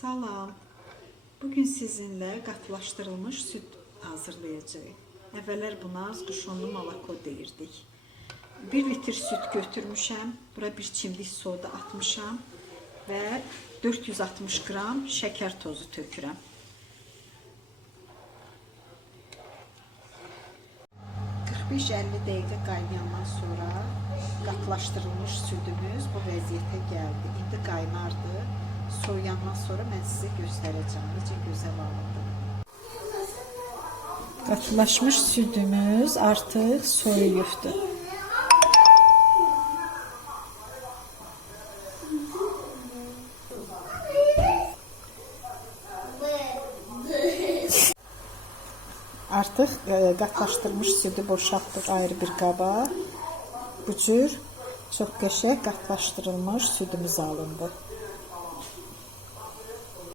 Salam. Bugün sizinle qatılaşdırılmış süt hazırlayacağıq. Əvvəllər buna quşonlu malako deyirdik. 1 litr süt götürmüşəm. Bura bir çimdik soda atmışam və 460 qram şəkər tozu tökürəm. ...45-50 dəqiqə qaynayandan sonra qatılaşdırılmış südümüz bu vəziyyətə gəldi. İndi qaynardı. Soğuyandan sonra mən sizə göstərəcəm necə gözəl alındı. Qatılaşmış südümüz artıq soyuyubdur. Artıq e, qatlaşdırmış südü boşaltdıq ayrı bir qaba. Bu cür çox qəşəng qatlaşdırılmış südümüz alındı.